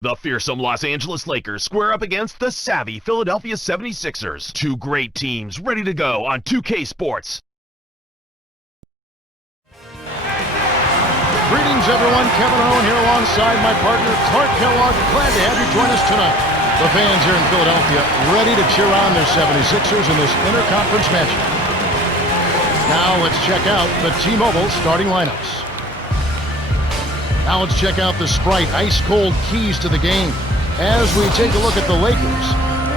The fearsome Los Angeles Lakers square up against the savvy Philadelphia 76ers. Two great teams ready to go on 2K Sports. Greetings, everyone. Kevin Owen here alongside my partner, Clark Kellogg. Glad to have you join us tonight. The fans here in Philadelphia ready to cheer on their 76ers in this interconference matchup. Now let's check out the T-Mobile starting lineups. Now let's check out the Sprite ice-cold keys to the game. As we take a look at the Lakers,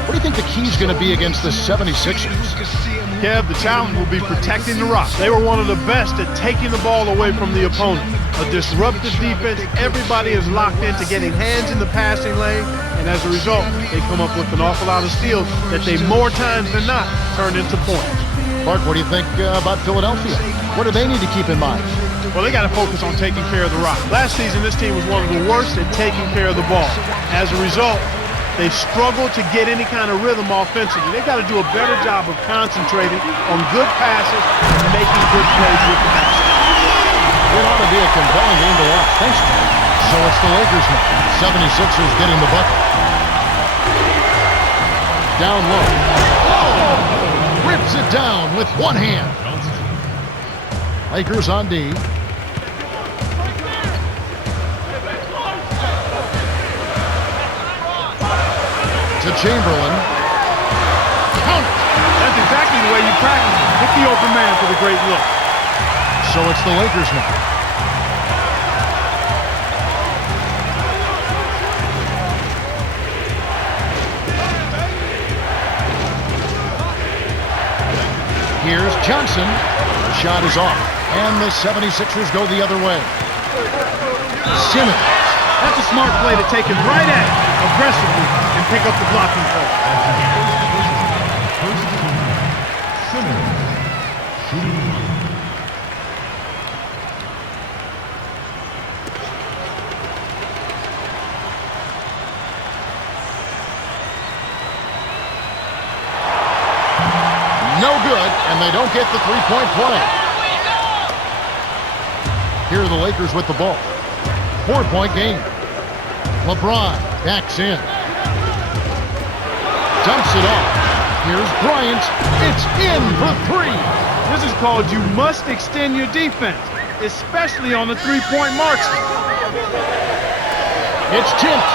what do you think the key's going to be against the 76ers? Kev, the challenge will be protecting the rock. They were one of the best at taking the ball away from the opponent. A disruptive defense. Everybody is locked into getting hands in the passing lane, and as a result, they come up with an awful lot of steals that they more times than not turn into points. Mark, what do you think about Philadelphia? What do they need to keep in mind? Well, they got to focus on taking care of the rock. Last season, this team was one of the worst at taking care of the ball. As a result, they struggled to get any kind of rhythm offensively. They've got to do a better job of concentrating on good passes and making good plays with the basket. It ought to be a compelling game to watch. Thanks, Mark. So it's the Lakers now. 76ers getting the bucket. Down low. Oh! Rips it down with one hand. Lakers on D. To Chamberlain. Count it. That's exactly the way you practice it. Hit the open man for the great look. So it's the Lakers now. Here's Johnson. The shot is off. And the 76ers go the other way. Simmons. That's a smart play to take it right at it, aggressively, and pick up the blocking play. No good, and they don't get the three-point play. Here are the Lakers with the ball. 4-point game. LeBron backs in. Dumps it off. Here's Bryant. It's in for three. This is called you must extend your defense, especially on the three-point marks. It's tipped.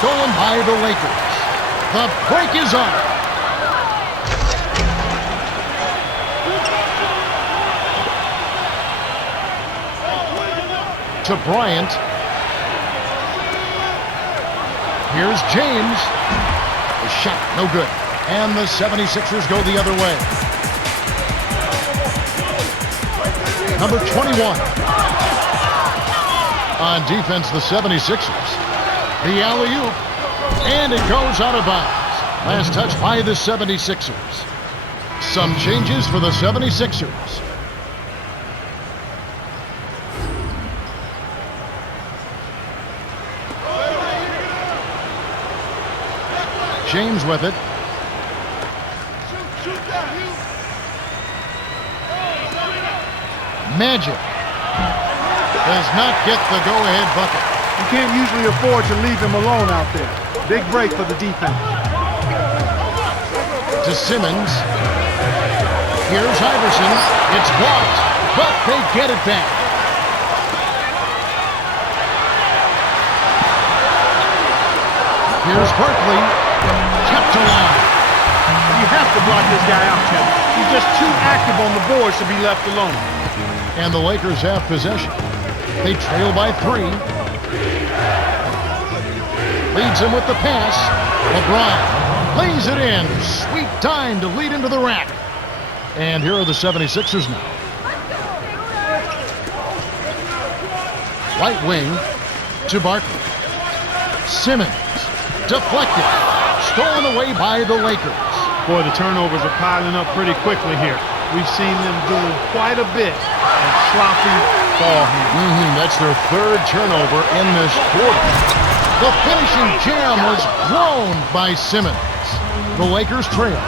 Stolen by the Lakers. The break is on. To Bryant. Here's James. The shot, no good. And the 76ers go the other way. Number 21. On defense, the 76ers. The alley-oop. And it goes out of bounds. Last touch by the 76ers. Some changes for the 76ers. James with it. Magic does not get the go-ahead bucket. You can't usually afford to leave him alone out there. Big break for the defense. To Simmons. Here's Iverson. It's blocked, but they get it back. Here's Barkley. Kept alive. You have to block this guy out, Kevin. He's just too active on the boards to be left alone. And the Lakers have possession. They trail by 3. Leads him with the pass. LeBron lays it in. Sweet time to lead into the rack. And here are the 76ers now. Right wing to Barkley. Simmons. Deflected. Stolen away by the Lakers. Boy, the turnovers are piling up pretty quickly here. We've seen them doing quite a bit of sloppy ball handling. That's their third turnover in this quarter. The finishing jam was blown by Simmons. The Lakers trail.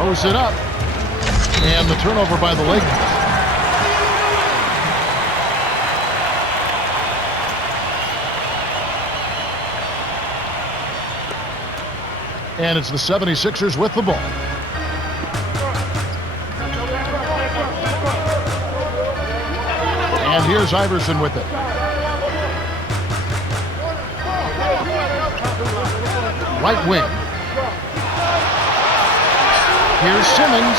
Throws it up. And the turnover by the Lakers. And it's the 76ers with the ball. And here's Iverson with it. Right wing. Here's Simmons.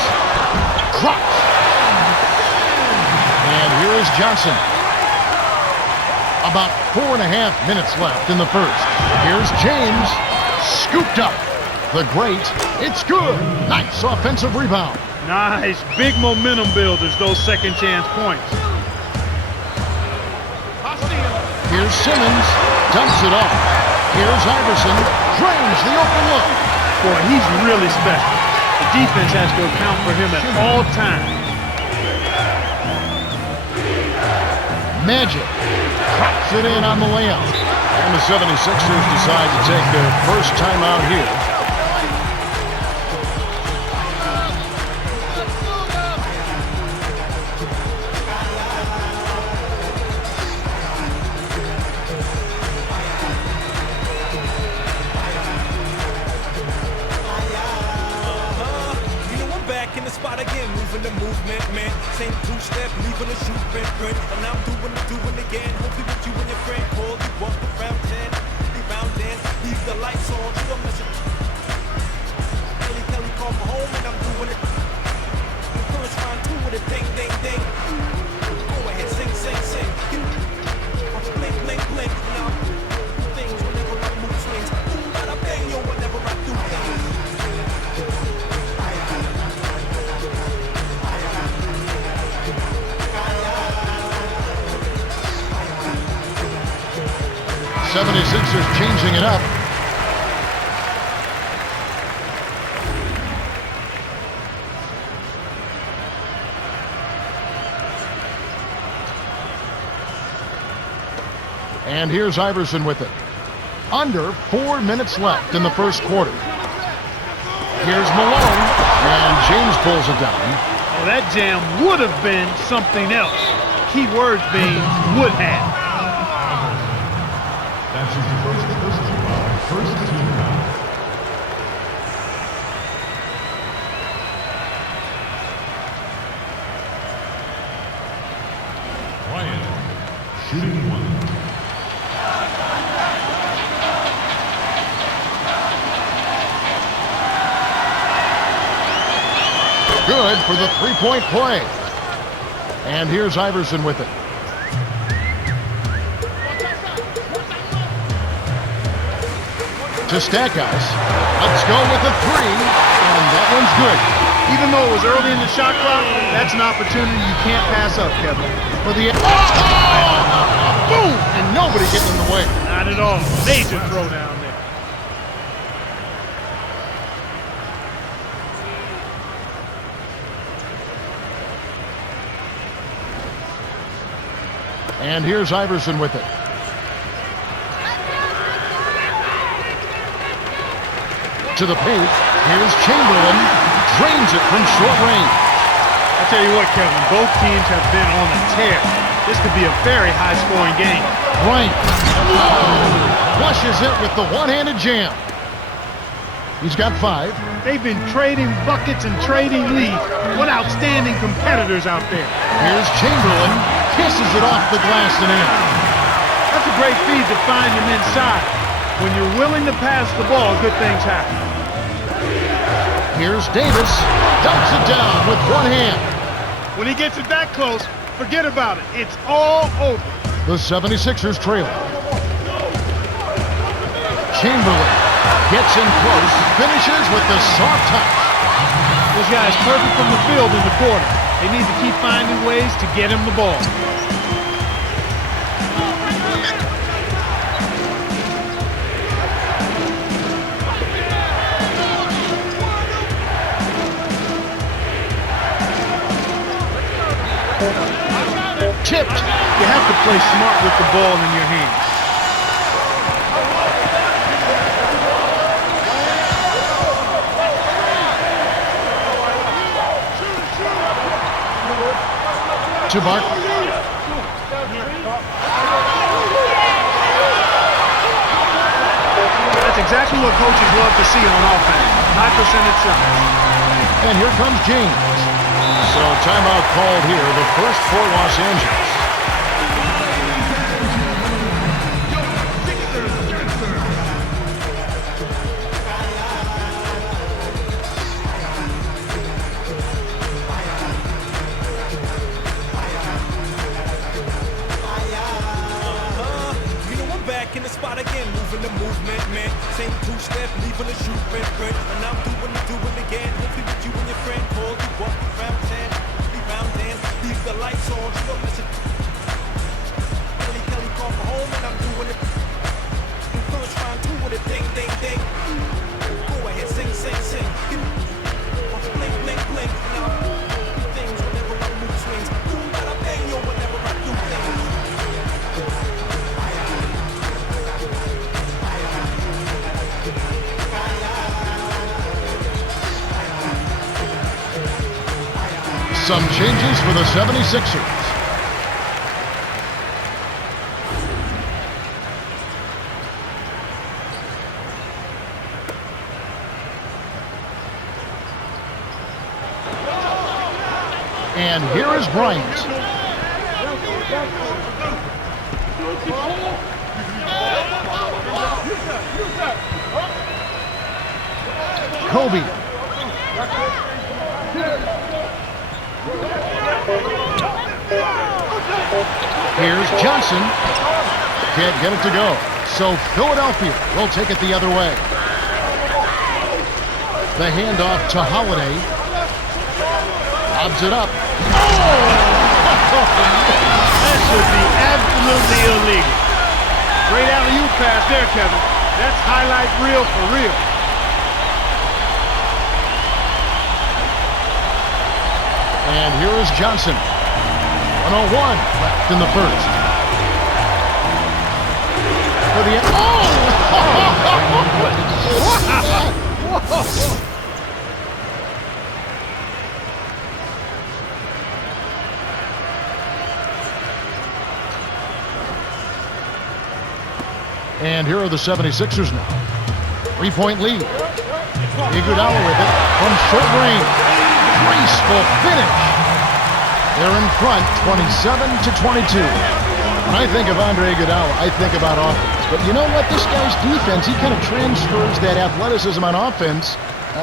Drops. And here is Johnson. About 4.5 minutes left in the first. Here's James. Scooped up. The great. It's good. Nice offensive rebound. Nice. Big momentum builders, those second chance points. Here's Simmons. Dumps it off. Here's Iverson. Drains the open look. Boy, he's really special. The defense has to account for him at all times. Magic drops it in on the layup. And the 76ers decide to take their first timeout here. The movement, man. Same two-step, leaving a shoe print. And I'm doing again. Hopefully with you and your friend. Call you walk around 10. Rebound then. Leave the lights on. You don't miss it. Kelly call me home and I'm doing it. The first round two with a ding, ding, ding. Go ahead, sing. Blink. Now, things whenever I move swings. Bada bang, yo, whenever I do things. 76ers changing it up. And here's Iverson with it. Under 4 minutes left in the first quarter. Here's Malone, and James pulls it down. Oh, that jam would have been something else. Key words being would have. That's his first team foul. Ryan, shooting one. Good for the three-point play. And here's Iverson with it. To Stackhouse. Let's go with a three, and that one's good. Even though it was early in the shot clock, that's an opportunity you can't pass up, Kevin. For the boom, and nobody getting in the way. Not at all. Major throwdown there. And here's Iverson with it. To the paint. Here's Chamberlain. Drains it from short range. I tell you what, Kevin, both teams have been on a tear. This could be a very high-scoring game. Bryant flushes it with the one-handed jam. He's got 5. They've been trading buckets and trading leads. What outstanding competitors out there. Here's Chamberlain. Kisses it off the glass and in. That's a great feed to find him inside. When you're willing to pass the ball, good things happen. Here's Davis. Dumps it down with one hand. When he gets it that close, forget about it. It's all over. The 76ers trailing. Chamberlain gets in close, finishes with the soft touch. This guy's perfect from the field in the quarter. They need to keep finding ways to get him the ball. Tipped. You have to play smart with the ball in your hands. To Bark. That's That's exactly what coaches love to see on offense. High percentage shots. And here comes James. So timeout called here, the first for Los Angeles. In the spot again, moving the movement, man. Same two-step, leaving a shoe print. And I'm doing it again. Hopefully with you and your friend. Call you up around 10, round dance. Leave the lights on, you don't listen. Kelly call for home and I'm doing it. First round two with a ding, ding, ding. Go ahead, sing, sing, sing. Blink, blink, blink. Now, things whenever I move swings. Boom, bada, bang, yo, whenever I do things. Some changes for the 76ers. And here is Bryant. Kobe. Here's Johnson. Can't get it to go. So Philadelphia will take it the other way. The handoff to Holiday. Lobs it up. That should be absolutely illegal. Great alley-oop pass there, Kevin. That's highlight reel for real. And here is Johnson. 101 left in the first. For the And here are the 76ers now. 3-point lead. Iguodala with it from short range. Graceful finish. They're in front, 27-22. When I think of Andre Iguodala, I think about offense. But you know what? This guy's defense, he kind of transfers that athleticism on offense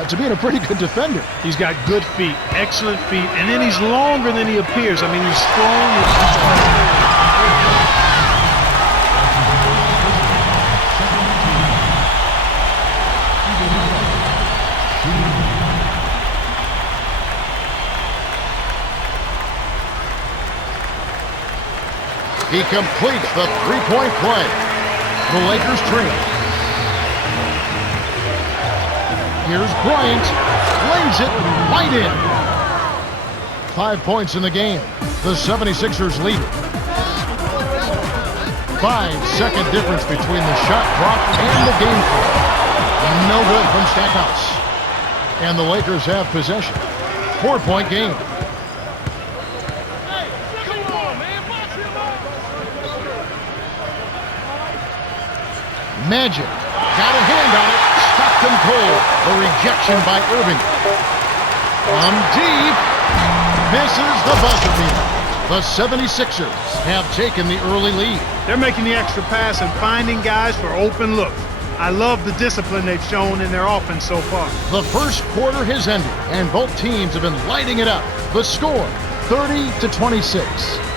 to being a pretty good defender. He's got good feet, excellent feet, and then he's longer than he appears. I mean, he's strong. He completes the three-point play. The Lakers trail. Here's Bryant. Lays it right in. 5 points in the game. The 76ers lead it. 5-second difference between the shot clock and the game clock. No good from Stackhouse. And the Lakers have possession. 4-point game. Magic got a hand on it, stopped him cold. The rejection by Irving. From deep, misses the buzzer beater. The 76ers have taken the early lead. They're making the extra pass and finding guys for open looks. I love the discipline they've shown in their offense so far. The first quarter has ended, and both teams have been lighting it up. The score, 30-26.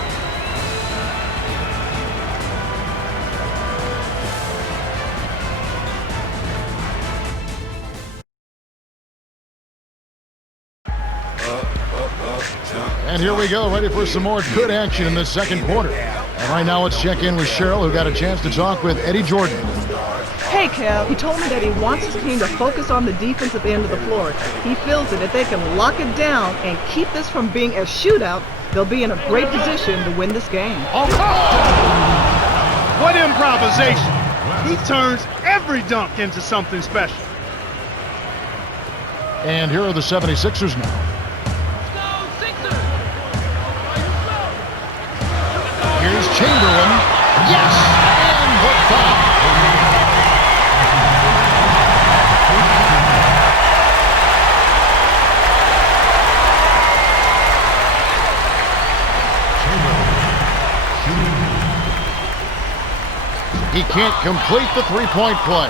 And here we go, ready for some more good action in the second quarter. And right now, let's check in with Cheryl, who got a chance to talk with Eddie Jordan. Hey, Kev. He told me that he wants his team to focus on the defensive end of the floor. He feels that if they can lock it down and keep this from being a shootout, they'll be in a great position to win this game. Oh! What improvisation! He turns every dunk into something special. And here are the 76ers now. Here's Chamberlain. Yes! And the foul. He can't complete the three-point play.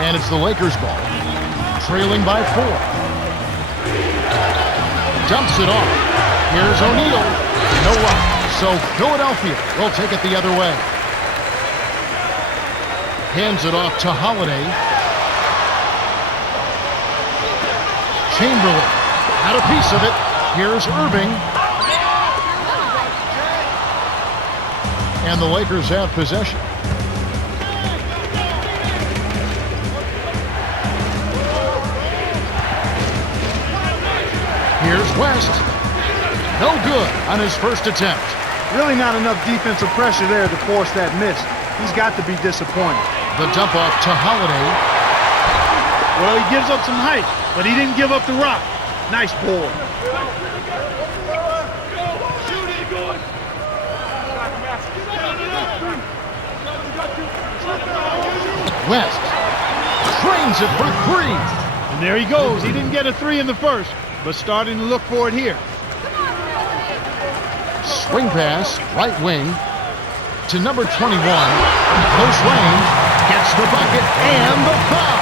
And it's the Lakers ball. Trailing by 4. Dumps it off. Here's O'Neal. No luck. So Philadelphia will take it the other way. Hands it off to Holiday. Chamberlain had a piece of it. Here's Irving. And the Lakers have possession. Here's West. No good on his first attempt. Really not enough defensive pressure there to force that miss. He's got to be disappointed. The dump off to Holiday. Well, he gives up some height, but he didn't give up the rock. Nice ball. West trains it for 3. And there he goes. He didn't get a 3 in the first, but starting to look for it here. Swing pass, right wing, to number 21. Close range, gets the bucket, and the foul.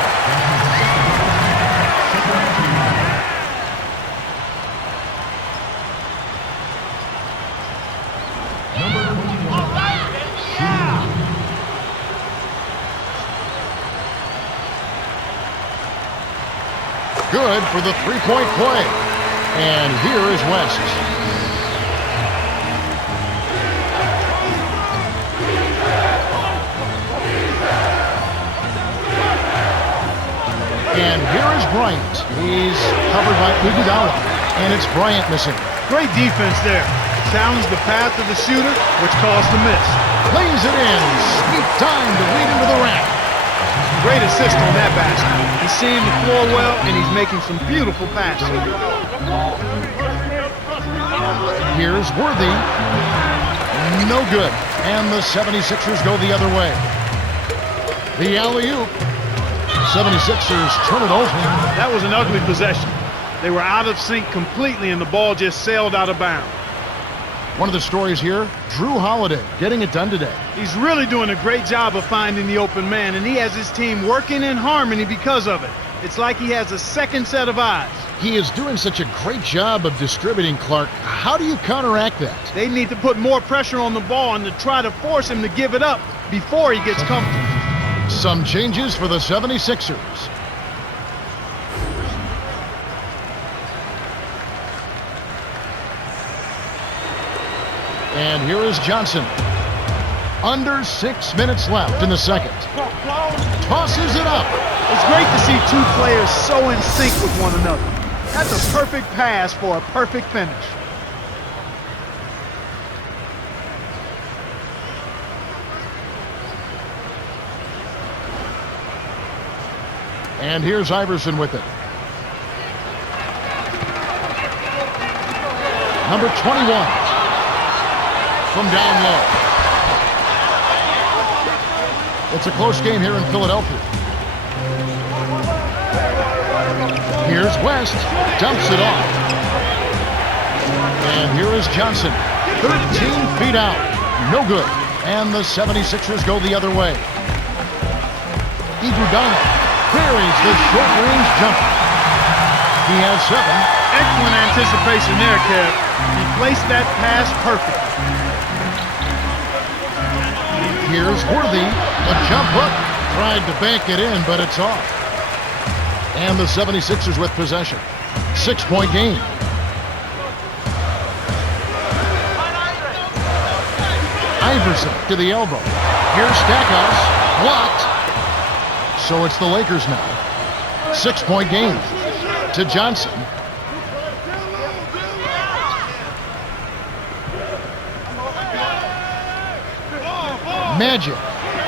Good for the three-point play. And here is West. And here is Bryant. He's covered by Iguodala. And it's Bryant missing. Great defense there. Challenged the path of the shooter, which caused the miss. Lays it in. Sweet time to lead him to the rack. Great assist on that basket. He's seeing the floor well, and he's making some beautiful passes. Here's Worthy. No good. And the 76ers go the other way. The alley-oop. 76ers turn it over. That was an ugly possession. They were out of sync completely, and the ball just sailed out of bounds. One of the stories here, Drew Holiday getting it done today. He's really doing a great job of finding the open man, and he has his team working in harmony because of it. It's like he has a second set of eyes. He is doing such a great job of distributing, Clark. How do you counteract that? They need to put more pressure on the ball and to try to force him to give it up before he gets comfortable. Some changes for the 76ers. And here is Johnson. Under 6 minutes left in the second. Tosses it up. It's great to see two players so in sync with one another. That's a perfect pass for a perfect finish. And here's Iverson with it. Number 21. From down low. It's a close game here in Philadelphia. Here's West. Dumps it off. And here is Johnson. 13 feet out. No good. And the 76ers go the other way. Iguodala buries the short-range jumper. He has 7. Excellent anticipation there, Kev. He placed that pass perfect. Here's Worthy. A jump hook. Tried to bank it in, but it's off. And the 76ers with possession. 6-point game. Iverson to the elbow. Here's Stackhouse. Blocked. So it's the Lakers now. 6-point game. To Johnson. Magic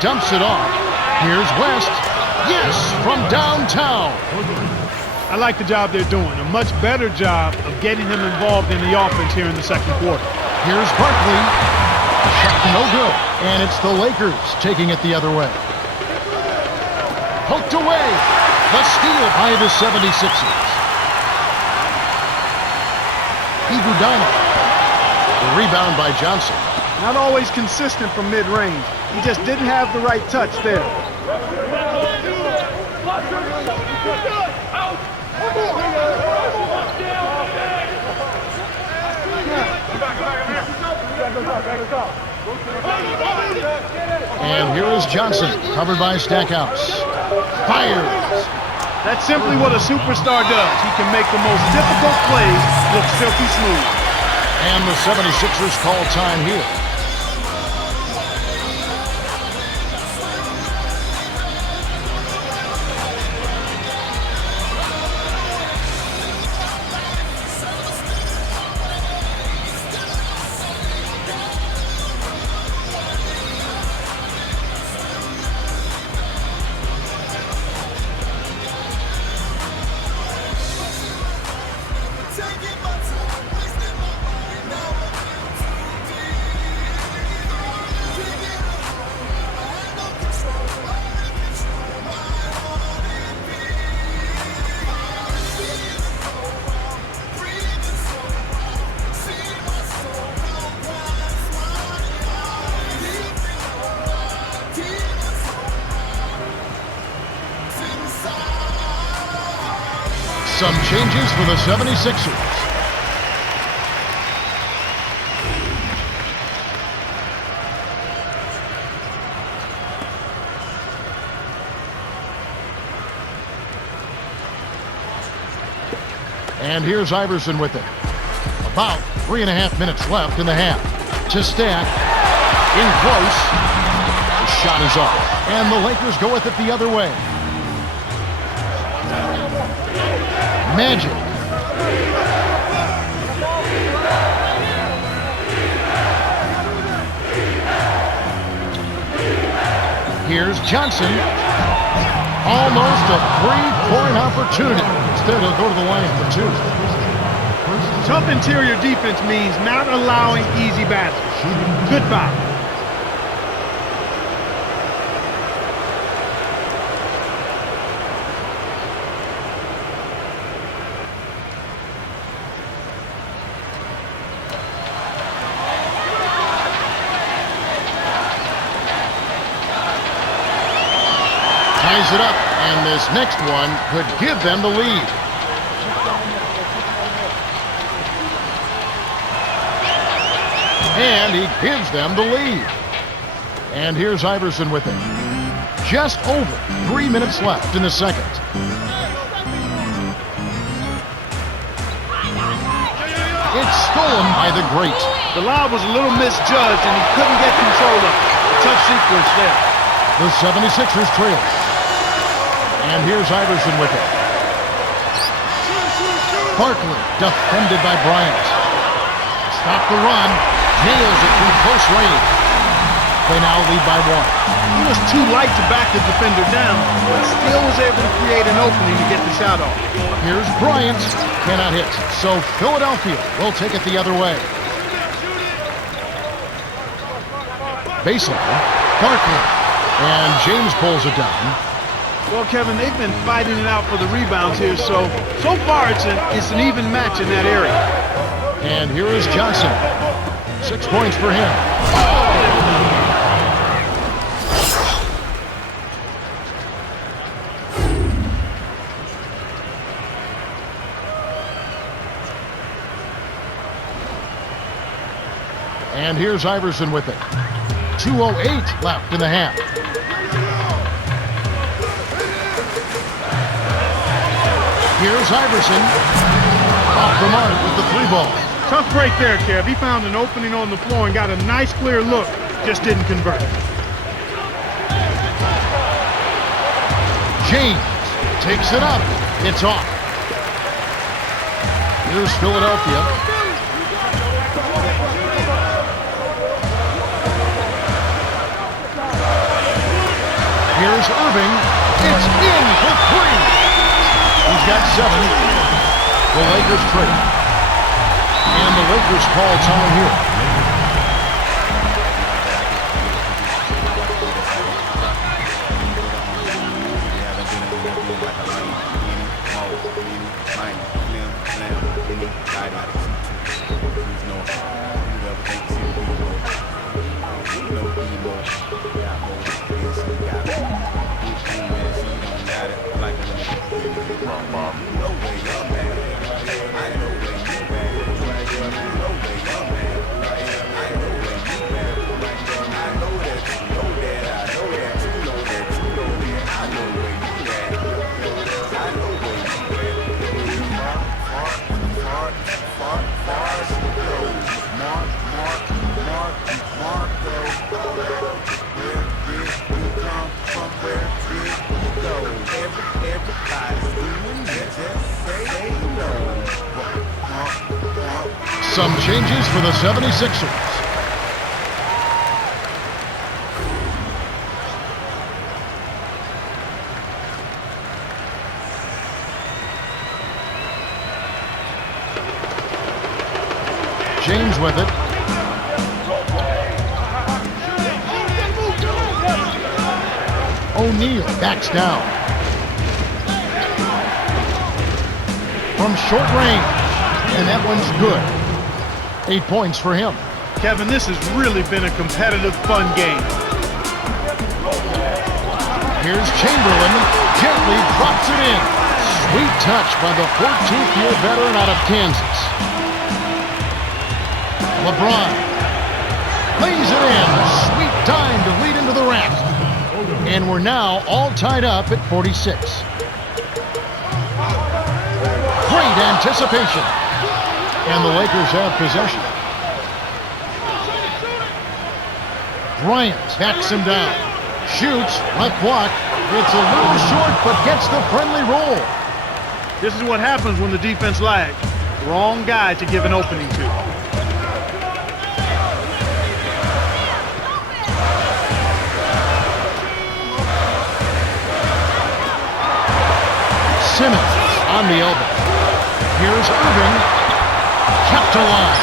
dumps it off. Here's West. Yes, from downtown. I like the job they're doing. A much better job of getting him involved in the offense here in the second quarter. Here's Barkley. Shot no good. And it's the Lakers taking it the other way. Poked away. The steal by the 76ers. Iguodala. The rebound by Johnson. Not always consistent from mid-range. He just didn't have the right touch there. And here is Johnson, covered by Stackhouse. Fires. That's simply what a superstar does. He can make the most difficult plays look silky smooth. And the 76ers call time here. Some changes for the 76ers. And here's Iverson with it. About 3.5 minutes left in the half. To Stack. In close. The shot is off. And the Lakers go with it the other way. Magic. Here's Johnson. Almost a three-point opportunity. Instead, he'll go to the line for two. Tough interior defense means not allowing easy baskets. Goodbye. Ties it up, and this next one could give them the lead. And he gives them the lead. And here's Iverson with it. Just over 3 minutes left in the second. It's stolen by the great. The lob was a little misjudged, and he couldn't get control of it. A tough sequence there. The 76ers trail. And here's Iverson with it. Barkley defended by Bryant. Stop the run. Nails it from close range. They now lead by one. He was too light to back the defender down, but still was able to create an opening to get the shot off. Here's Bryant. Cannot hit. So Philadelphia will take it the other way. Baseline. Barkley. And James pulls it down. Well, Kevin, they've been fighting it out for the rebounds here, so far it's an even match in that area. And here is Johnson. 6 points for him. And here's Iverson with it. 2:08 left in the half. Here's Iverson. Off the mark with the three ball. Tough break there, Kev. He found an opening on the floor and got a nice clear look. Just didn't convert. James takes it up. It's off. Here's Philadelphia. Here's Irving. It's in for three. He's got 7. The Lakers trade. And the Lakers call time here. Some changes for the 76ers. James with it. O'Neal backs down. From short range, and that one's good. 8 points for him. Kevin, this has really been a competitive, fun game. Here's Chamberlain, gently drops it in. Sweet touch by the 14th-year veteran out of Kansas. LeBron lays it in. Sweet time to lead into the rack. And we're now all tied up at 46. Great anticipation. And the Lakers have possession. Bryant backs him down. Shoots, left block. It's a little short, but gets the friendly roll. This is what happens when the defense lags. Wrong guy to give an opening to. Simmons on the elbow. Here's Irving. Kept alive.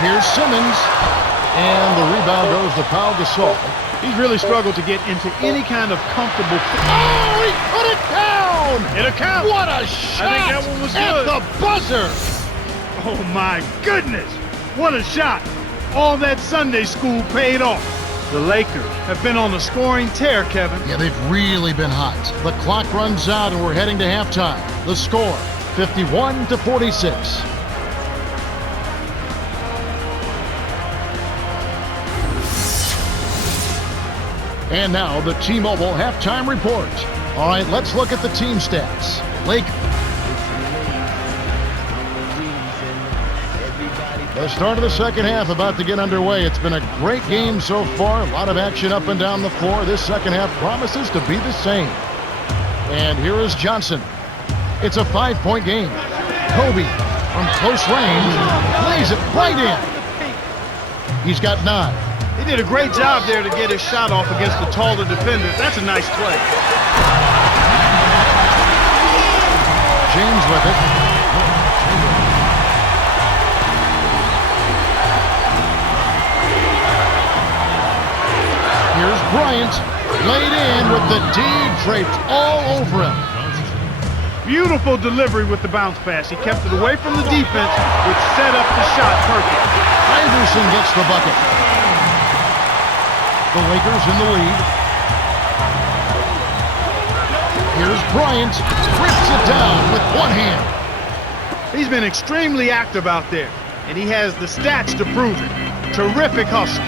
Here's Simmons. And the rebound goes to Pau Gasol. He's really struggled to get into any kind of comfortable... Oh, he put it down! It'll count! What a shot! I think that one was at good. The buzzer! Oh my goodness! What a shot! All that Sunday school paid off. The Lakers have been on a scoring tear, Kevin. Yeah, they've really been hot. The clock runs out and we're heading to halftime. The score, 51-46. And now the T-Mobile halftime report. All right, let's look at the team stats. The start of the second half about to get underway. It's been a great game so far. A lot of action up and down the floor. This second half promises to be the same. And here is Johnson. It's a 5-point game. Kobe from close range lays it right in. He's got 9. He did a great job there to get his shot off against the taller defender. That's a nice play. James with it. Here's Bryant, laid in with the D draped all over him. Beautiful delivery with the bounce pass. He kept it away from the defense, which set up the shot perfect. Iverson gets the bucket. The Lakers in the lead. Here's Bryant, rips it down with one hand. He's been extremely active out there, and he has the stats to prove it. Terrific hustle.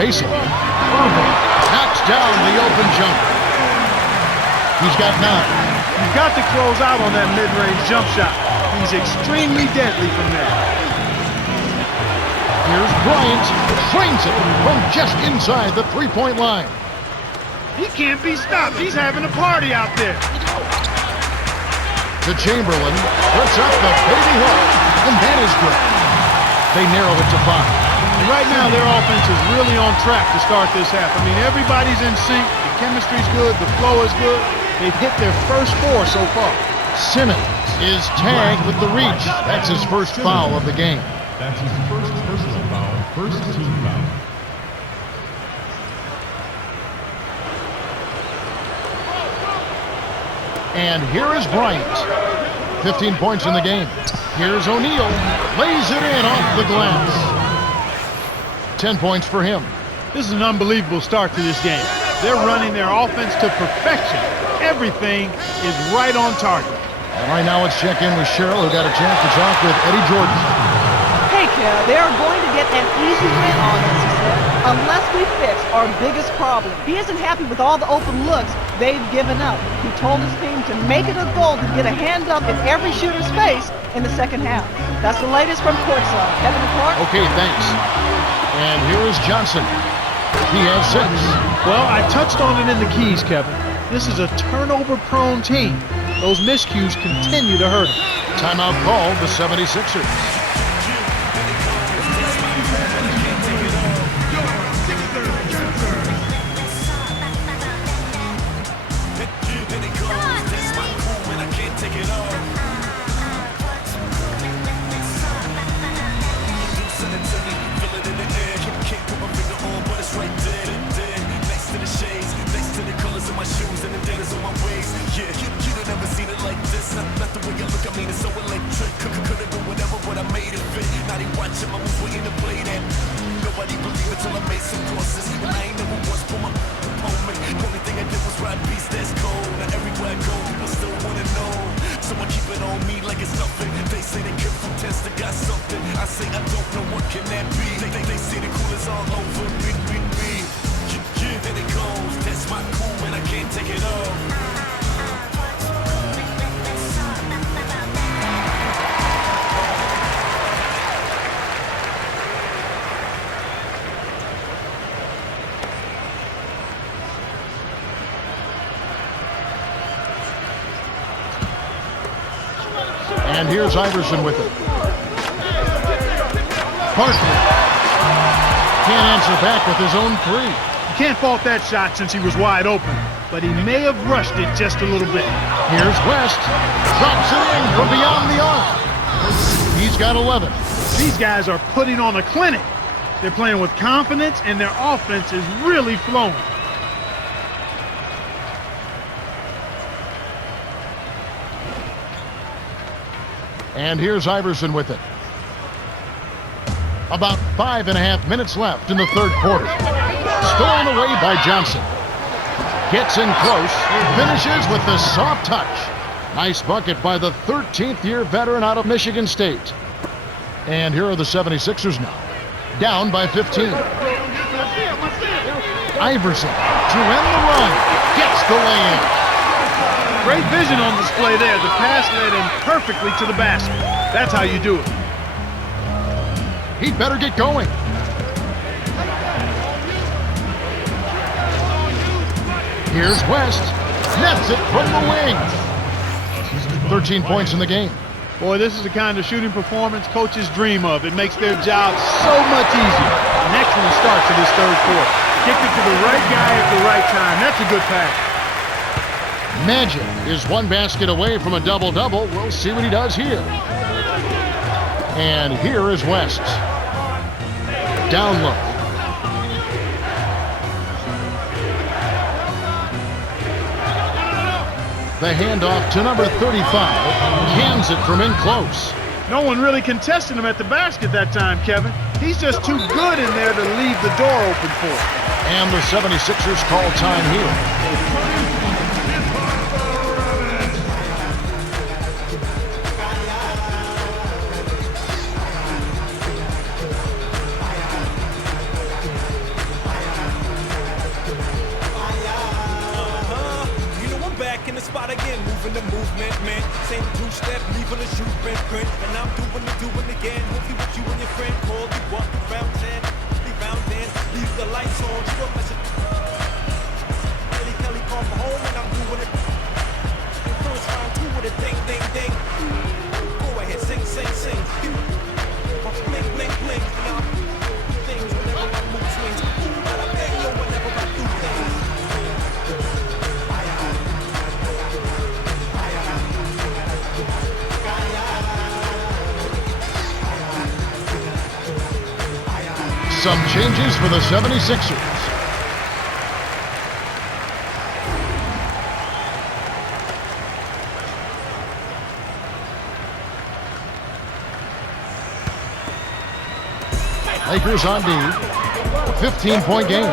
Basin. Irving knocks down the open jumper. He's got 9. You've got to close out on that mid-range jump shot. He's extremely deadly from there. Here's Bryant. Trains it from just inside the three-point line. He can't be stopped. He's having a party out there. To Chamberlain. Puts up the baby hook. And that is good. They narrow it to 5. And right now, their offense is really on track to start this half. I mean, everybody's in sync. The chemistry's good. The flow is good. They've hit their first 4 so far. Simmons is tagged with the reach. That's his first foul of the game. That's his first personal foul, first team foul. And here is Bryant. 15 points in the game. Here's O'Neal. Lays it in off the glass. 10 points for him. This is an unbelievable start to this game. They're running their offense to perfection. Everything is right on target. And right now let's check in with Cheryl, who got a chance to talk with Eddie Jordan. Hey, Kev, they are going to get an easy win on us, he said, unless we fix our biggest problem. He isn't happy with all the open looks they've given up. He told his team to make it a goal to get a hand up in every shooter's face in the second half. That's the latest from courtside. Kevin Clark. Okay, thanks. And here is Johnson. He has 6. Well, I touched on it in the keys, Kevin. This is a turnover-prone team. Those miscues continue to hurt them. Timeout called the 76ers. And here's Iverson with it. Parker can't answer back with his own 3. You can't fault that shot since he was wide open, but he may have rushed it just a little bit. Here's West. Drops it in from beyond the arc. He's got 11. These guys are putting on a clinic. They're playing with confidence, and their offense is really flowing. And here's Iverson with it. About 5.5 minutes left in the third quarter. Stolen away by Johnson. Gets in close. Finishes with the soft touch. Nice bucket by the 13th-year veteran out of Michigan State. And here are the 76ers now. Down by 15. Iverson to end the run. Gets the lay-in. Great vision on display there. The pass led him perfectly to the basket. That's how you do it. He'd better get going. Here's West. Nets it from the wing. 13 points in the game. Boy, this is the kind of shooting performance coaches dream of. It makes their job so much easier. An excellent start to this third quarter. Kicked it to the right guy at the right time. That's a good pass. Magic is 1 basket away from a double-double. We'll see what he does here. And here is West. Down low. The handoff to number 35. Cans it from in close. No one really contested him at the basket that time, Kevin. He's just too good in there to leave the door open for him. And the 76ers call time here. The movement, man. Same 2-step, leaving a shoe print. And I'm doing it again. Hopefully with you and your friend. Call you up, round 10. Rebound dance, leave the lights on. You don't mess it. Kelly call for home and I'm doing it. And first round 2 with a ding, ding, ding. Go ahead, sing, sing, sing. Blink, blink, blink. And I'll do things whenever I move swings. But I bang you whenever I do things. Some changes for the 76ers. Lakers on D. 15-point game.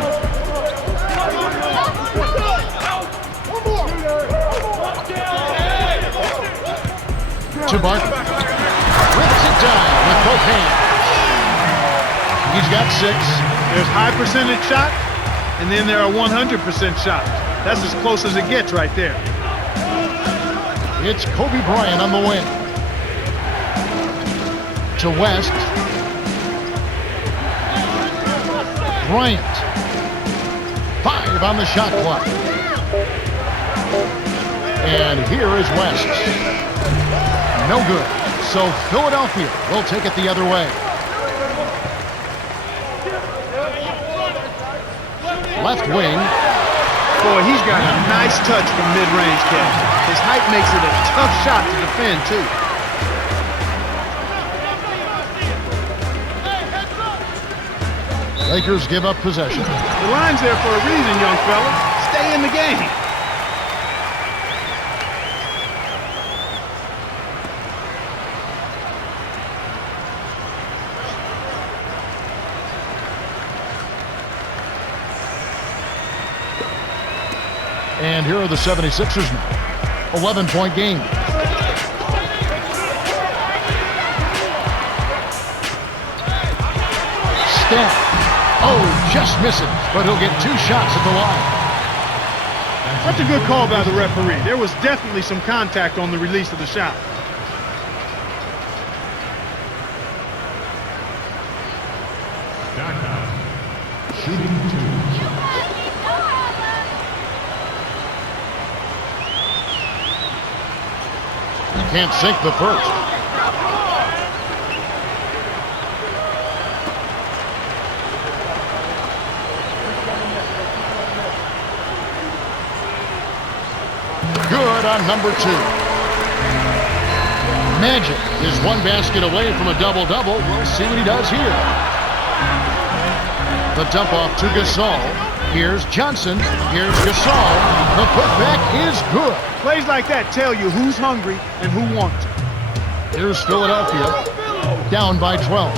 To Barton. Rips it down with both hands. He's got 6. There's high percentage shots, and then there are 100% shots. That's as close as it gets right there. It's Kobe Bryant on the wing. To West. Bryant. 5 on the shot clock. And here is West. No good. So Philadelphia will take it the other way. Left wing. Boy, he's got a nice touch from mid-range catch. His height makes it a tough shot to defend, too. Lakers give up possession. The line's there for a reason, young fella. Stay in the game. And here are the 76ers now. 11-point game. Steph. Oh, just misses, but he'll get 2 shots at the line. That's a good call by the referee. There was definitely some contact on the release of the shot. Shooting 2. Can't sink the first. Good on number 2. Magic is 1 basket away from a double-double. We'll see what he does here. The dump off to Gasol. Here's Johnson. Here's Gasol. The putback is good. Plays like that tell you who's hungry and who wants it. Here's Philadelphia, down by 12.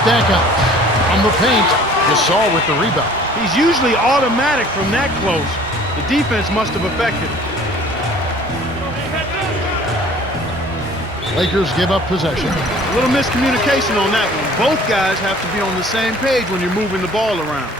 Stack up on the paint. Gasol with the rebound. He's usually automatic from that close. The defense must have affected him. Lakers give up possession. A little miscommunication on that one. Both guys have to be on the same page when you're moving the ball around.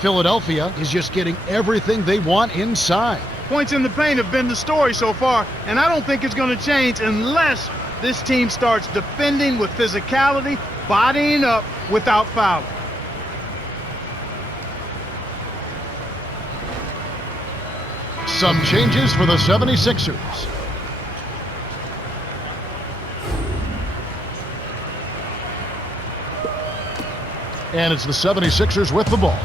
Philadelphia is just getting everything they want inside. Points in the paint have been the story so far, and I don't think it's going to change unless this team starts defending with physicality, bodying up without fouling. Some changes for the 76ers. And it's the 76ers with the ball.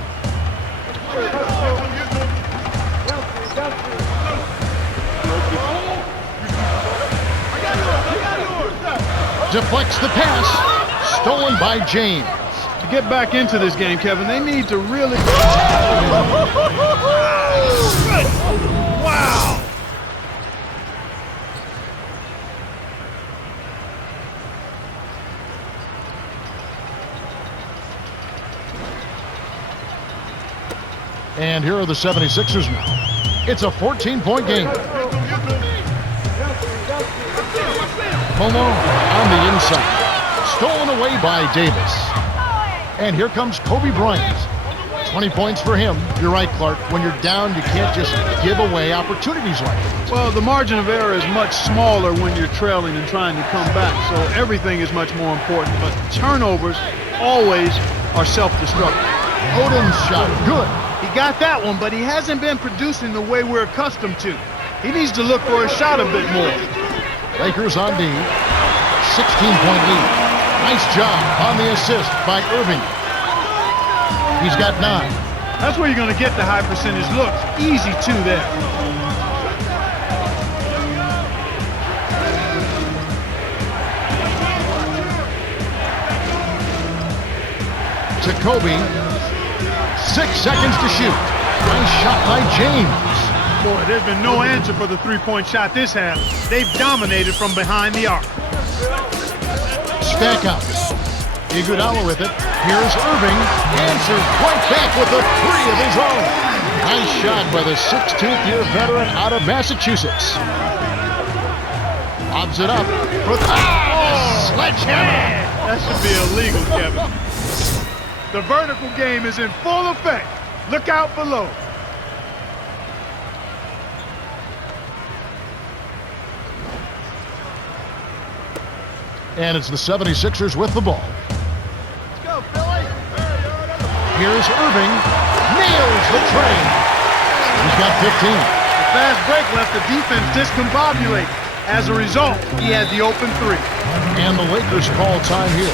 Deflects the pass. Stolen by James. To get back into this game, Kevin, they need to really... Wow! And here are the 76ers now. It's a 14-point game. Malone on the inside. Stolen away by Davis. And here comes Kobe Bryant. 20 points for him. You're right, Clark. When you're down, you can't just give away opportunities like that. Well, the margin of error is much smaller when you're trailing and trying to come back, so everything is much more important. But turnovers always are self-destructive. Oden's shot, good. He got that one, but he hasn't been producing the way we're accustomed to. He needs to look for a shot a bit more. Lakers on D. 16-point lead. Nice job on the assist by Irving. He's got 9. That's where you're going to get the high percentage looks. Easy 2 there. To Kobe. 6 seconds to shoot. Nice shot by James. Boy, there's been no answer for the three-point shot this half. They've dominated from behind the arc. Stackhouse. Iguodala with it. Here's Irving. Answers right back with a three of his own. Nice shot by the 16th-year veteran out of Massachusetts. Lobs it up for sledgehammer. That should be illegal, Kevin. The vertical game is in full effect. Look out below. And it's the 76ers with the ball. Let's go, Philly. Here's Irving. Nails the train. He's got 15. The fast break left the defense discombobulated. As a result, he had the open three. And the Lakers call time here.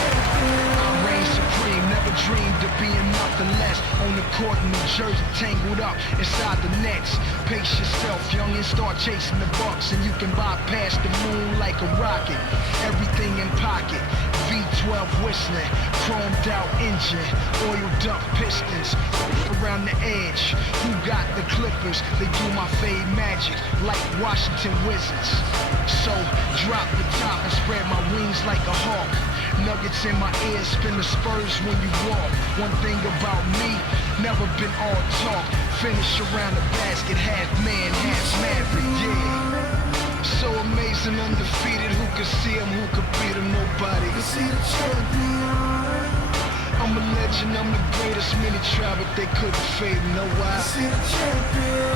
Reign supreme, never dreamed of being nothing less. On the court in New Jersey, tangled up inside the nets. Pace yourself, young, and start chasing the bucks, and you can bypass the moon like a rocket. Everything in pocket, V12 whistling, chromed out engine, oiled up pistons. Around the edge, who got the Clippers? They do my fade magic like Washington Wizards. So drop the top and spread my wings like a hawk. Nuggets in my ears, spin the Spurs when you walk. One thing about me, never been all talk. Finish around the basket, half man, half maverick, yeah. So amazing, undefeated. Who could see him? Who could beat him? Nobody. You see the champion. I'm a legend. I'm the greatest. Many tried, but they couldn't fade. Know why? You see the champion.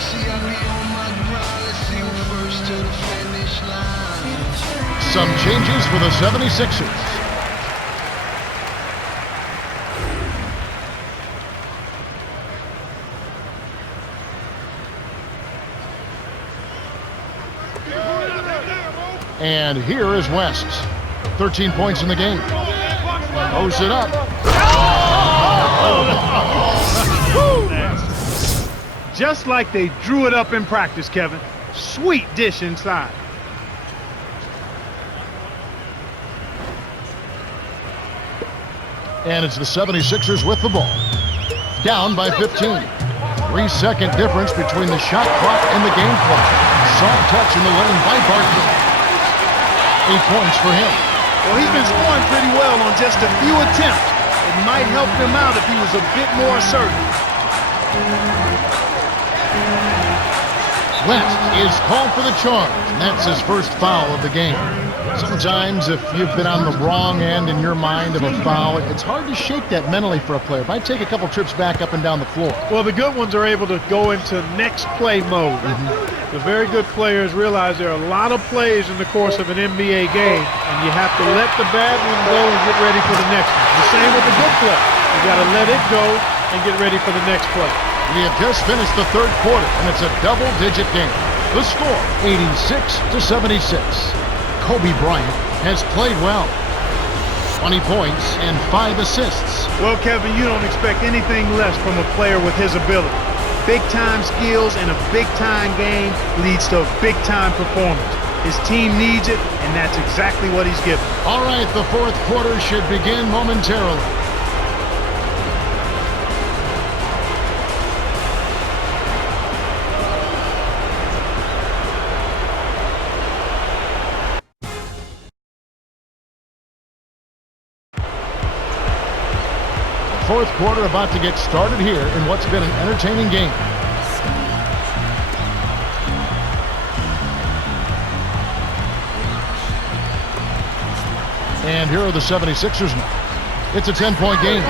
See, I'm here on my grind. Let's see who first to the finish line. Some changes for the 76ers. And here is West. 13 points in the game. Throws it up. Just like they drew it up in practice, Kevin. Sweet dish inside. And it's the 76ers with the ball. Down by 15. 3-second difference between the shot clock and the game clock. Soft touch in the lane by Barkley. 8 points for him. Well, he's been scoring pretty well on just a few attempts. It might help him out if he was a bit more assertive. West is called for the charge, and that's his first foul of the game. Sometimes if you've been on the wrong end in your mind of a foul, it's hard to shake that mentally for a player. It might take a couple trips back up and down the floor. Well, the good ones are able to go into next play mode. The very good players realize there are a lot of plays in the course of an NBA game, and you have to let the bad one go and get ready for the next one. The same with the good play. You got to let it go and get ready for the next play. We have just finished the third quarter, and it's a double-digit game. The score, 86-76. Kobe Bryant has played well. 20 points and 5 assists. Well, Kevin, you don't expect anything less from a player with his ability. Big-time skills in a big-time game leads to a big-time performance. His team needs it, and that's exactly what he's given. All right, the fourth quarter should begin momentarily. Fourth quarter about to get started here in what's been an entertaining game. And here are the 76ers now. It's a 10-point game.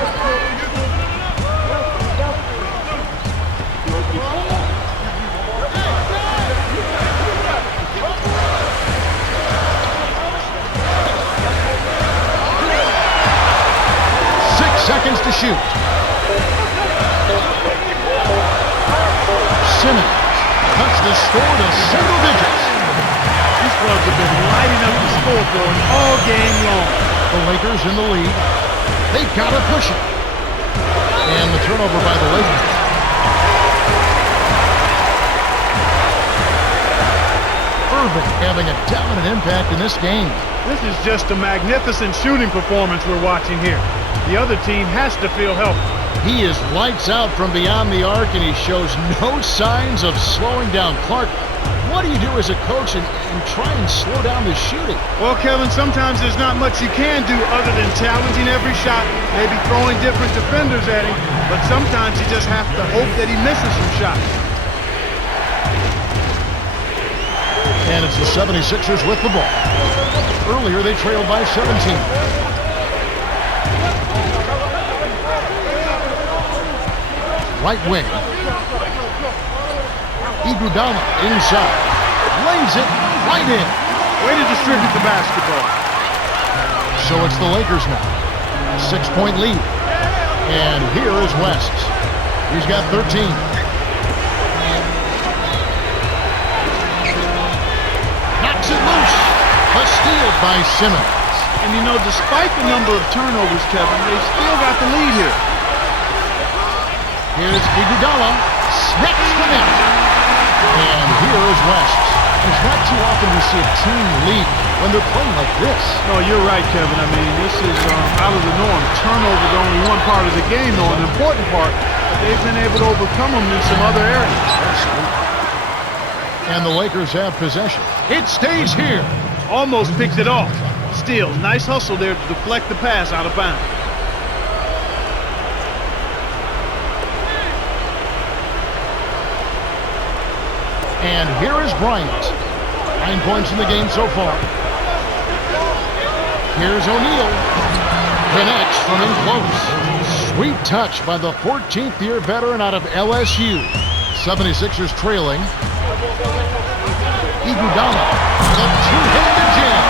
Seconds to shoot. Simmons cuts the score to single digits. These clubs have been lighting up the scoreboard all game long. The Lakers in the lead. They've got to push it. And the turnover by the Lakers. Irving having a dominant impact in this game. This is just a magnificent shooting performance we're watching here. The other team has to feel healthy. He is lights out from beyond the arc, and he shows no signs of slowing down. Clark, what do you do as a coach and try and slow down the shooting? Well, Kevin, sometimes there's not much you can do other than challenging every shot, maybe throwing different defenders at him, but sometimes you just have to hope that he misses some shots. And it's the 76ers with the ball. Earlier, they trailed by 17. Right wing. Iguodala inside. Lays it right in. Way to distribute the basketball. So it's the Lakers now. 6-point lead. And here is West. He's got 13. Knocks it loose. A steal by Simmons. And you know, despite the number of turnovers, Kevin, they still got the lead here. Here's Iguodala. Snaps the net. And here is West. It's not too often we see a team lead when they're playing like this. No, you're right, Kevin. I mean, this is out of the norm. Turnovers are only one part of the game, though, an important part. But they've been able to overcome them in some other areas. And the Lakers have possession. It stays here. Almost picks it off. Still, nice hustle there to deflect the pass out of bounds. And here is Bryant. 9 points in the game so far. Here's O'Neal. Connects from in close. Sweet touch by the 14th year veteran out of LSU. 76ers trailing. Iguodala. The two-handed jam.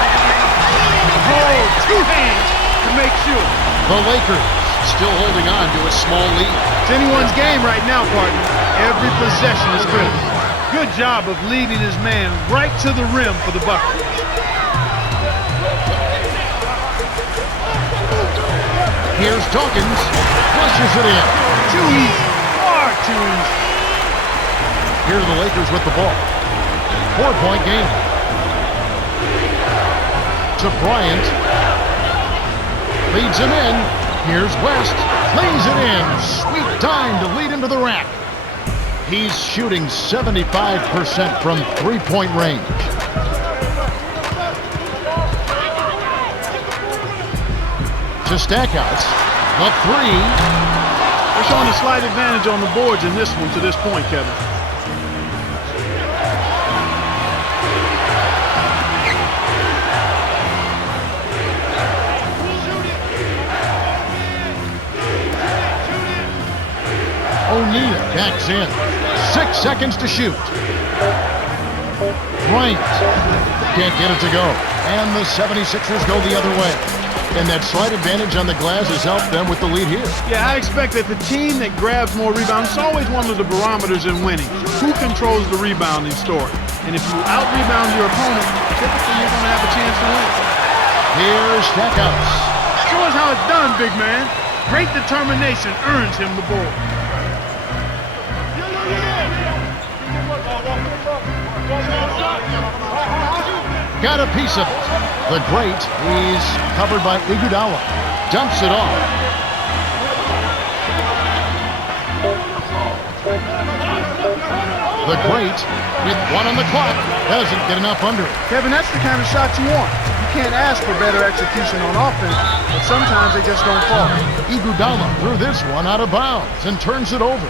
Oh, 2 hands to make sure. The Lakers still holding on to a small lead. It's anyone's game right now, partner. Every possession is critical. Good job of leading his man right to the rim for the bucket. Here's Dawkins. Flushes it in. Too easy. Far too easy. Here are the Lakers with the ball. 4-point game. To Bryant. Leads him in. Here's West. Lays it in. Sweet time to lead into the rack. He's shooting 75% from three-point range. To Stackhouse. The three. They're showing a slight advantage on the boards in this one to this point, Kevin. O'Neal backs in. 6 seconds to shoot. Bryant can't get it to go. And the 76ers go the other way. And that slight advantage on the glass has helped them with the lead here. Yeah, I expect that the team that grabs more rebounds is always one of the barometers in winning. Who controls the rebounding story? And if you out-rebound your opponent, typically you're going to have a chance to win. Here's Stackhouse. Show us how it's done, big man. Great determination earns him the ball. Got a piece of it. The great, he's covered by Iguodala. Dumps it off. The great, with 1 on the clock, doesn't get enough under it. Kevin, that's the kind of shot you want. You can't ask for better execution on offense, but sometimes they just don't fall. Iguodala threw this one out of bounds and turns it over.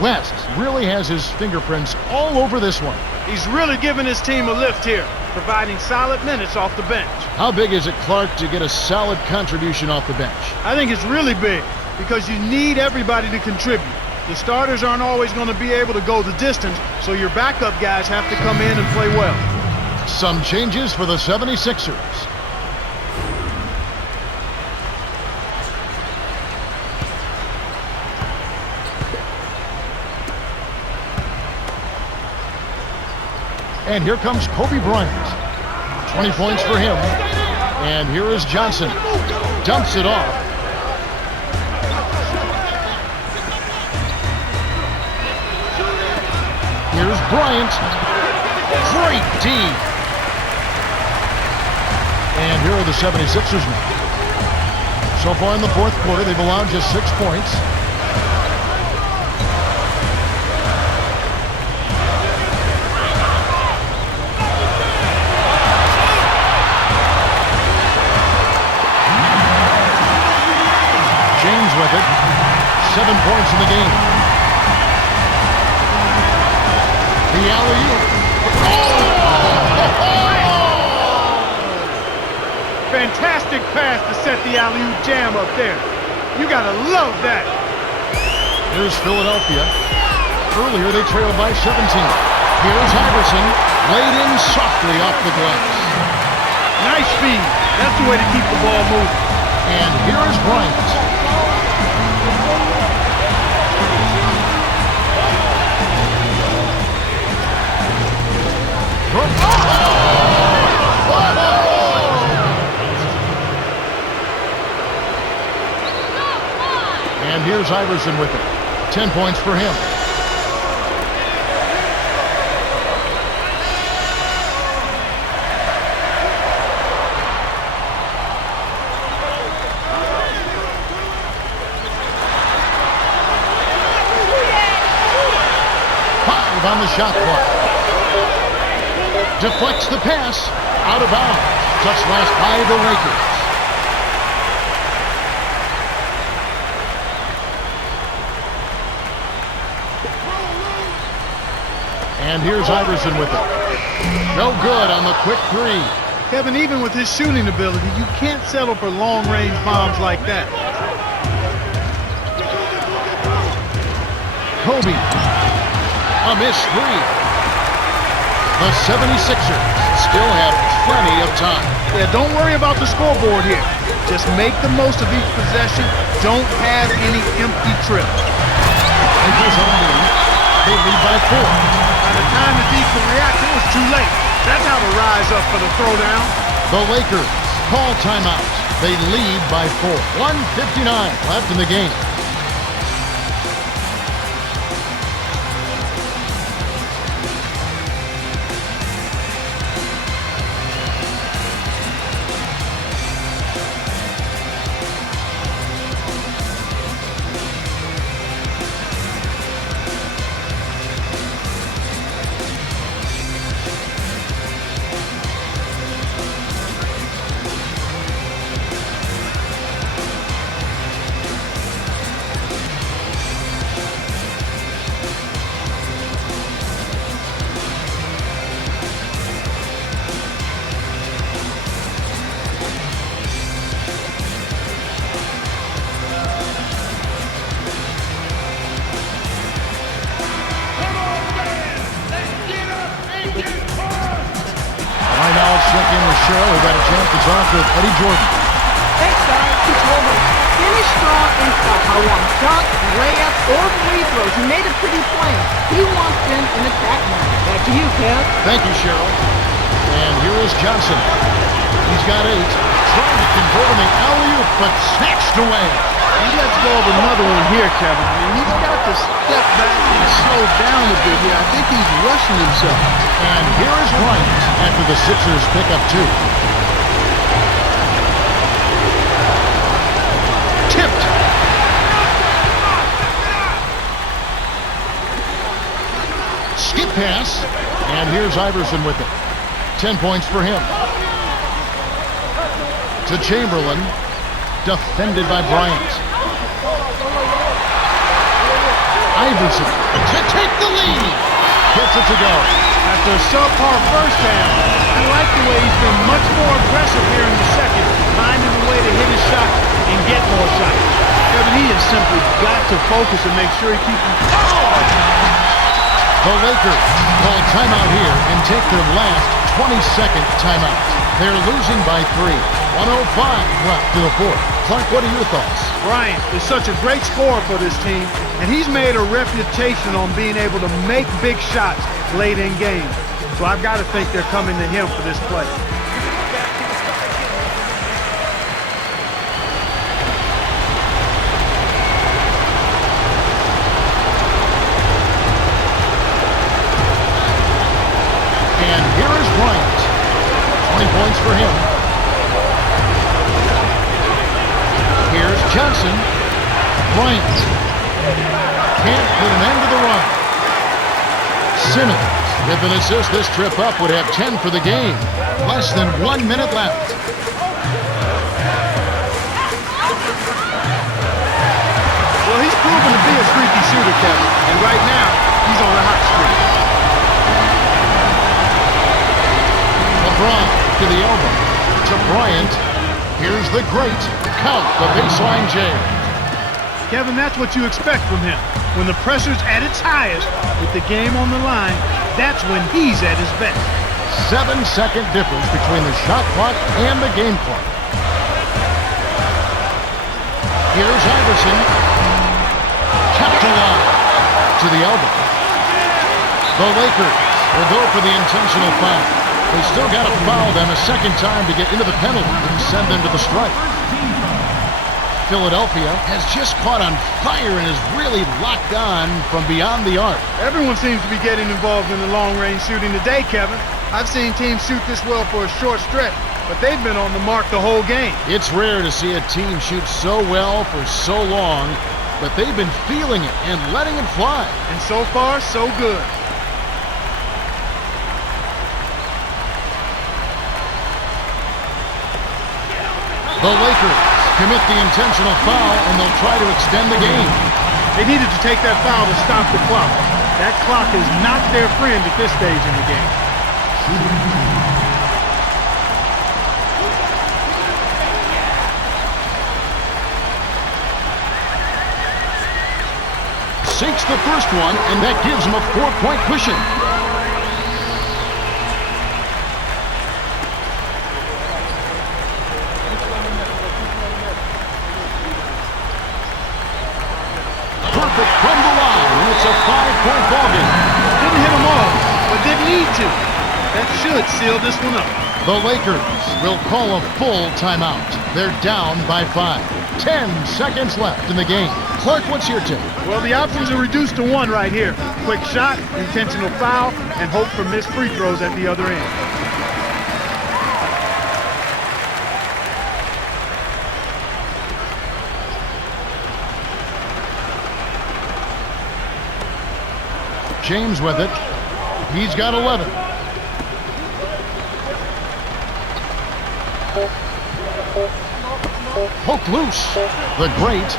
West really has his fingerprints all over this one. He's really giving his team a lift here, providing solid minutes off the bench. How big is it, Clark, to get a solid contribution off the bench? I think it's really big because you need everybody to contribute. The starters aren't always going to be able to go the distance, so your backup guys have to come in and play well. Some changes for the 76ers. And here comes Kobe Bryant. 20 points for him. And here is Johnson. Dumps it off. Here's Bryant. Great D. And here are the 76ers now. So far in the fourth quarter, they've allowed just 6 points. James with it. 7 points in the game. The alley-oop. Fantastic pass to set the alley-oop jam up there. You gotta love that. Here's Philadelphia. Earlier they trailed by 17. Here's Iverson, laid in softly off the glass. Nice speed. That's the way to keep the ball moving. And here's Bryant. And here's Iverson with it. 10 points for him. On the shot clock. Deflects the pass. Out of bounds. Touch last by the Lakers. And here's Iverson with it. No good on the quick three. Kevin, even with his shooting ability, you can't settle for long-range bombs like that. Kobe. A missed three. The 76ers still have plenty of time. Yeah, don't worry about the scoreboard here. Just make the most of each possession. Don't have any empty trips. Lakers on the lead. They lead by 4. By the time the D could react, it was too late. That's how to rise up for the throwdown. The Lakers call timeout. They lead by 4. 1:59 left in the game. We've got a chance to talk with Eddie Jordan. Thanks, guys. He told us, finish strong and tough. I want dunks, layups, or free throws. He made it pretty plain. He wants them in attack mode. Back to you, Kev. Thank you, Cheryl. And here is Johnson. He's got 8. Trying to convert on the alley-oop, but snatched away. He lets go of another one here, Kevin. I mean, he's got to step back and slow down a bit here. I think he's rushing himself. And here is Bryant after the Sixers pick up 2. Tipped. Skip pass. And here's Iverson with it. 10 points for him. To Chamberlain. Defended by Bryant. Iverson to take the lead. Gets it to go. After a subpar first half, I like the way he's been much more aggressive here in the second, finding a way to hit his shot and get more shots. Kevin, he has simply got to focus and make sure he keeps them. The Lakers call timeout here and take their last 22nd timeout. They're losing by 3. 105 left to the fourth. Clark, what are your thoughts? Bryant is such a great scorer for this team, and he's made a reputation on being able to make big shots late in games. So I've got to think they're coming to him for this play. And here is Bryant. 20 points for him. Johnson. Bryant. Can't put an end to the run. Simmons, with an assist this trip up, would have 10 for the game. Less than 1 minute left. Well, he's proven to be a streaky shooter, Kevin, and right now, he's on a hot streak. LeBron to the elbow. To Bryant. Here's the great count the baseline J. Kevin, that's what you expect from him. When the pressure's at its highest, with the game on the line, that's when he's at his best. 7-second difference between the shot clock and the game clock. Here's Iverson. Kept alive to the elbow. The Lakers will go for the intentional foul. They still got to foul them a second time to get into the penalty and send them to the strike. Philadelphia has just caught on fire and is really locked on from beyond the arc. Everyone seems to be getting involved in the long-range shooting today, Kevin. I've seen teams shoot this well for a short stretch, but they've been on the mark the whole game. It's rare to see a team shoot so well for so long, but they've been feeling it and letting it fly. And so far, so good. The Lakers commit the intentional foul, and they'll try to extend the game. They needed to take that foul to stop the clock. That clock is not their friend at this stage in the game. Sinks the first one, and that gives them a 4-point cushion. Perfect from the line, and it's a 5-point ballgame. Didn't hit them all, but didn't need to. That should seal this one up. The Lakers will call a full timeout. They're down by 5. 10 seconds left in the game. Clark, what's your take? Well, the options are reduced to one right here. Quick shot, intentional foul, and hope for missed free throws at the other end. James with it. He's got 11. Poked loose. The great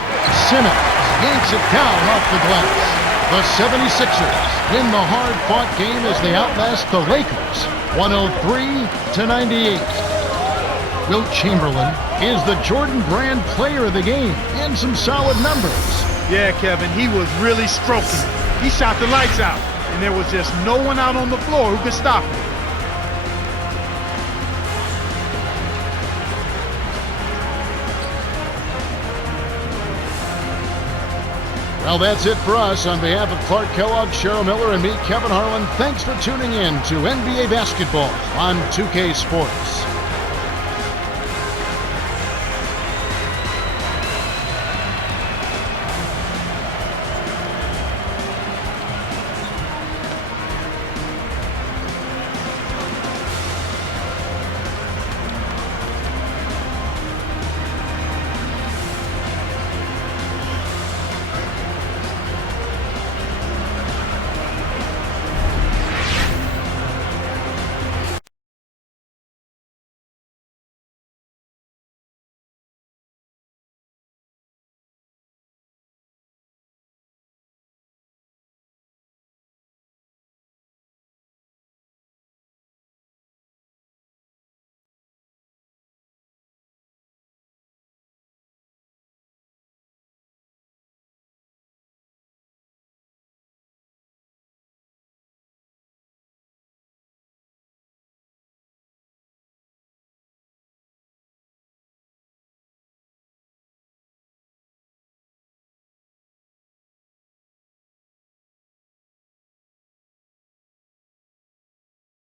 Simmons yanks it down off the glass. The 76ers win the hard-fought game as they outlast the Lakers 103-98. Wilt Chamberlain is the Jordan Brand player of the game and some solid numbers. Yeah, Kevin, he was really stroking it. He shot the lights out, and there was just no one out on the floor who could stop him. Well, that's it for us. On behalf of Clark Kellogg, Cheryl Miller, and me, Kevin Harlan, thanks for tuning in to NBA Basketball on 2K Sports.